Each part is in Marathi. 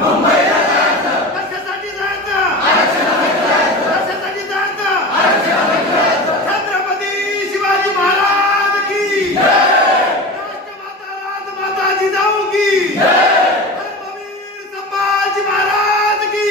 मुंबईला जायचं. कशासाठी जायचं? कशासाठी जायचं? छत्रपती शिवाजी महाराज की राष्ट्रमाता राजमाता जिजाऊ की धर्मवीर संभाजी महाराज की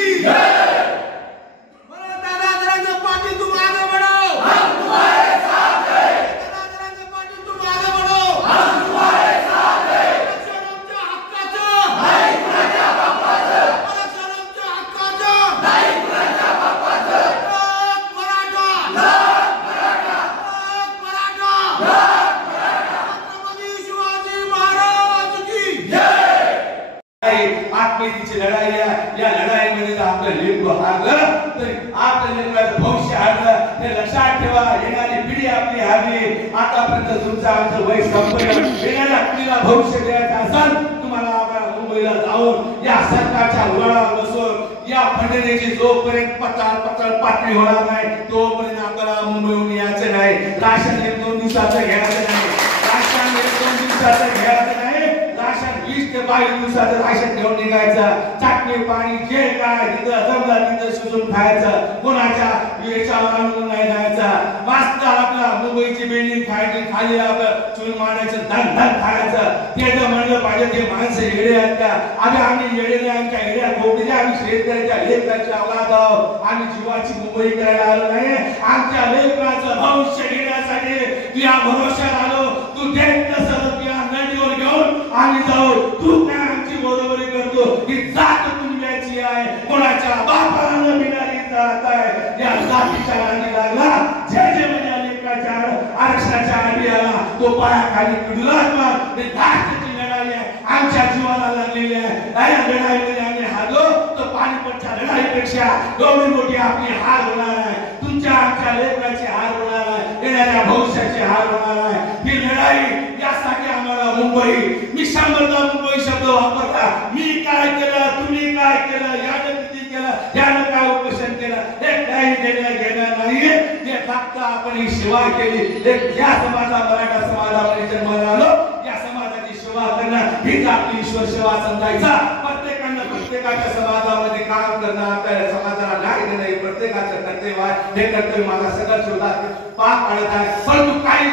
आत्मेची लढाई या लढाईमध्ये जर आपलं लेकरू हारलं तरी आपल्या लेकराचं भविष्य हारलं हे लक्षात ठेवा. येणारी पिढी आपली हारली. आतापर्यंत तुमचं आमचं वय संपलं. येणाऱ्या पिढीला भविष्य द्यायचं असेल तुम्हाला मुंबईला जाऊन या सरकारच्या उरावर बसून या फंडनेची जोपर्यंत पताळ पातळी होणार नाही तोपर्यंत आपल्याला मुंबईहून यायचं नाही. राशन 1-2 दिवसाचं घ्यायचं नाही. राशन 1-2 दिवसाचं घ्यायचं नाही. राशन 20 ते 22 दिवसाचं राशन घेऊन निघायचं. चटणी पाणी जे काय तिथं जमलं तिथं शिजून खायचं. कोणाच्या याच्यावर अडकून नाही जायचं. मस्त आपला मुंबईची बिल्डिंग खायची खाली आपलं चूल मारायचं धन धन खायचं. ते जर म्हणलं पाहिजे ते माणसं येडे आहेत का? आम्ही येडे नाही. आमच्या येड्या गोपीच्या आम्ही शेतकऱ्याच्या लेकराची औलाद आहोत. आम्ही जीवाची मुंबई करायला आलो नाही. आमच्या लेकराचं भविष्य घेण्यासाठी या भरोश्यावर आलो. तू देत नसलं नदीवर घेऊन आम्ही जाऊ. तू काय आमची बरोबरी करतो ही जात कुणब्याची आहे. कोणाच्या बापाला न मिळणारी जात आहे. या जातीच्या नादी लागला जे म्हणजे लेकराच्या आरक्षणाच्या आधी आला तो पायाखाली पिडला. ही जातीची लढाई आहे. आमच्या जीवाला लागलेली आहे. या लढाईमध्ये आम्ही हारलो तर पानिपतच्या लढाईपेक्षा एवढी मोठी आपली हार होणार आहे. तुमच्या आमच्या लेकराची हार होणार आहे. येणाऱ्या भविष्याची हार होणार आहे. ही लढाई यासाठी आम्हाला मुंबई मी 100दा मुंबई शब्द वापरला. मी काय केलं तुम्ही काय केलं यानं किती केलं यानं काय उपोषण केलं हे काही घेणं नाही. जे फक्त आपण ही सेवा केली. या समाजा मराठा समाजामध्ये जन्माला आलो. या समाजाची सेवा करणं हीच आपली ईश्वर सेवा समजायचा. प्रत्येकाच्या समाजामध्ये काम करणं आपल्या समाजाला न्याय देणं प्रत्येकाचं कर्तव्य आहे. हे कर्तव्य माझा सगळं शोधात पार पाडत आहे. परंतु काही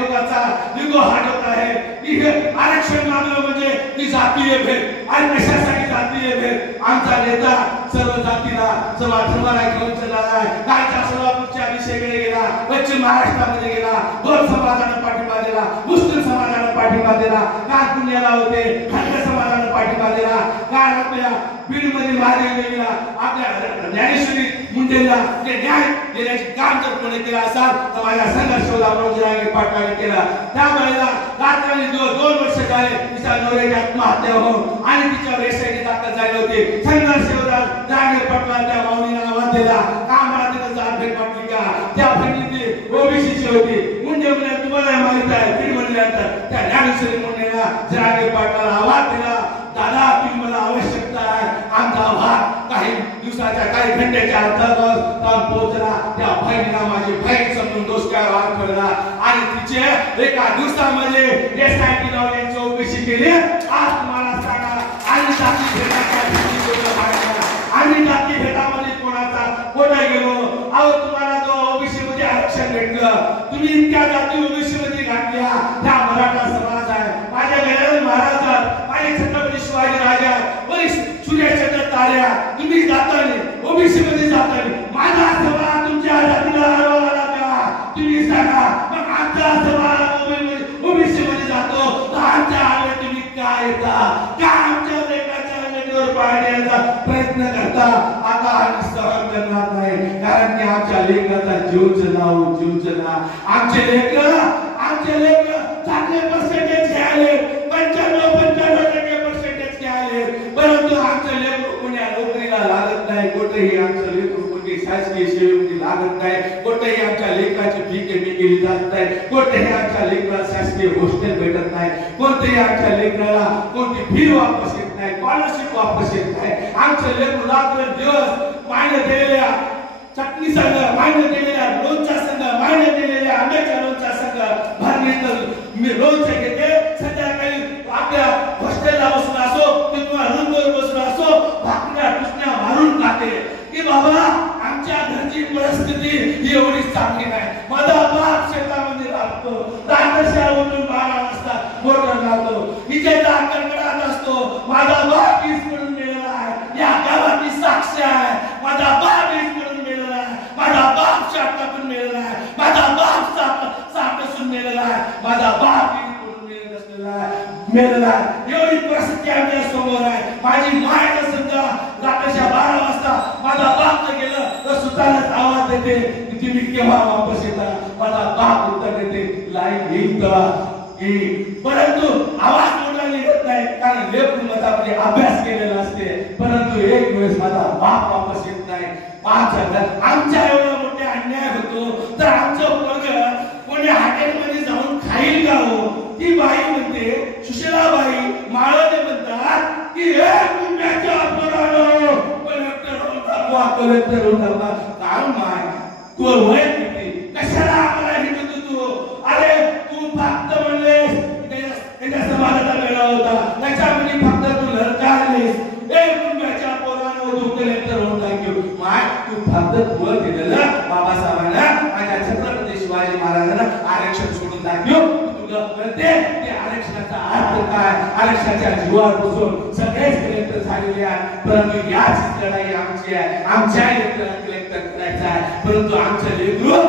लोकांचा निगो हटत आहे की हे आरक्षण मागणं म्हणजे ही जातीय भेद आणि कशासाठी जातीय भेद. आमचा नेता सर्व जातीला सर्व धर्माला घेऊन चालला आहे. कालच्या सोलापूरच्या दिशेकडे गेला. पश्चिम महाराष्ट्रामध्ये गेला. 2 समाजानं पाठिंबा दिला. मुस्लिम समाजानं पाठिंबा दिला. काल पुण्याला होते खंड समाजानं पाठिंबा दिला. काल आपल्या बीडमधील महादेव देवीला आपल्या ज्ञानेश्वरी मुंडेला जे न्याय देण्याचे काम जर कोणी केलं असाल तर माझ्या संघर्ष शोधाप्रभू पाटलाने केला. त्यावेळेला रात्री 2 वर्ष झाले तिच्या नवऱ्याची आत्महत्या होऊन आणि तिच्यावर एसआयटी दाखल झाली होती. संघर्ष शोधा पाटला त्या माऊलीला आवाज दिला. का मला तिथं जात भेट वाटली का? त्या भेटीची ओबीसीची होती. मुंडे म्हणजे तुम्हाला माहित आहे बीड म्हणल्यानंतर त्या ज्ञानेश्वरी मुंडेला जरांगे पाटलाला आवाज दिला. दादा तुम्ही मला आवश्यकता आहे. आमचा भाग काही दिवसाच्या काही घंट्याच्या अंतरावर पोहोचला. त्या बहिणीला माझी बहीण समजून डोसक्यावर हात ठेवला आणि तिचे एका दिवसामध्ये एसआयटी नावाची चौकशी केली. आज तुम्हाला सांगा आम्ही जाती भेदामध्ये कोणाचा कोणा गेलो. अहो तुम्हाला जो ओबीसी मध्ये आरक्षण भेटलं तुम्ही इतक्या जाती ओबीसी मध्ये घातल्या. त्या मराठा समाज आहे. माझ्या गजानन महाराज माझे छत्रपती शिवाजी राजा वरी सूर्यचंद्र ताऱ्या तुम्ही जातानी ओबीसी मध्ये जातानी माझा समाज तुमच्या जातीला आला का? तुम्ही सांगा. मग आमचा समाज ओबीसी मध्ये जातो तर आमच्या आले तुम्ही काय येता का? आमच्या लेकराच्या नदीवर पाडण्याचा प्रयत्न करता. आता आम्ही सहन करणार नाही. कारण की आमच्या लेकराचा जीवचं नाव आमचे लेकर चांगले पर्सेंटेज घ्यायले 95% घ्यायले. परंतु आमचं लेकर कोणी नोकरीला लागत नाही. कोठेही आमचं लेकर कोणी शासकीय सेवेमध्ये लागत नाही. कोठेही आमच्या लेकराची फी कमी केली जात नाही. कोठेही आमच्या लेकराला शासकीय हॉस्टेल भेटत नाही. कोणतेही आमच्या लेकराला कोणती फी वापस येत नाही. स्कॉलरशिप वापस येत नाही. आमचं लेकर रात्र दिवस मान्य दिलेल्या चटणी संघ मान्य दिलेल्या लोणच्या संघ मान्य दिलेल्या आंब्याच्या लोणच्या संघ भरणे मी लोणचे घेते. संध्याकाळी आपल्या हॉस्टेलला बसून असो किंवा रूमवर बसून असो मेलेला एवढी परिस्थिती आमच्या समोर आहे. माझी माय जर समजा रात्रीच्या 12 वाजता माझा बाप तर गेलं तर सुतानच आवाज देते की तुम्ही केव्हा वापस येता. माझा बाप उत्तर देते लाईन येईल तेव्हा येईल. परंतु आवाज मोडायला येत नाही कारण लेकरू मतामध्ये अभ्यास केलेला असते. परंतु एक वेळेस माझा बाप वापस येत नाही. आमच्या एवढा मोठा अन्याय होतो तर आमचं पोरगं कोणी हॉटेलमध्ये जाऊन खाईल का हो. ती बाई म्हणते सुशीलाबाई माळवणे म्हणतात की हे कुंभ्याच्या पोरांनो कलेक्टर होता कलेक्टर होता काय माय तू वय किती कशाला आम्हाला हिंडतो तू. अरे तू फक्त म्हणलेस त्याच्या समाजाचा मेळा होता त्याच्यामध्ये फक्त तू लढकारलीस. ए कुंभ्याच्या पोरांनो तू कलेक्टर होता घेऊ माय तू फक्त तुला दिलेलं बाबासाहेबांना माझ्या छत्रपती शिवाजी महाराजांना आरक्षण सोडून दाखव. तुला कळते ते आरक्षणाचा अर्थ काय. आरक्षणाच्या जीवावर बसून सगळेच कलेक्टर झालेले आहेत. परंतु याच लढाई आमची आहे. आमच्या लेकराला कलेक्टर करायचा आहे. परंतु आमचं लेकरू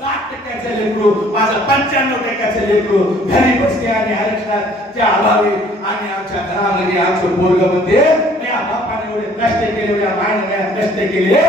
60% लेकरू माझं 95% लेकरू घरी बसते आणि आरक्षणाच्या अभावी आणि आमच्या घरामध्ये आमचं पोरगं म्हणते या बापाने एवढे कष्ट केले एवढ्या मायने कष्ट केले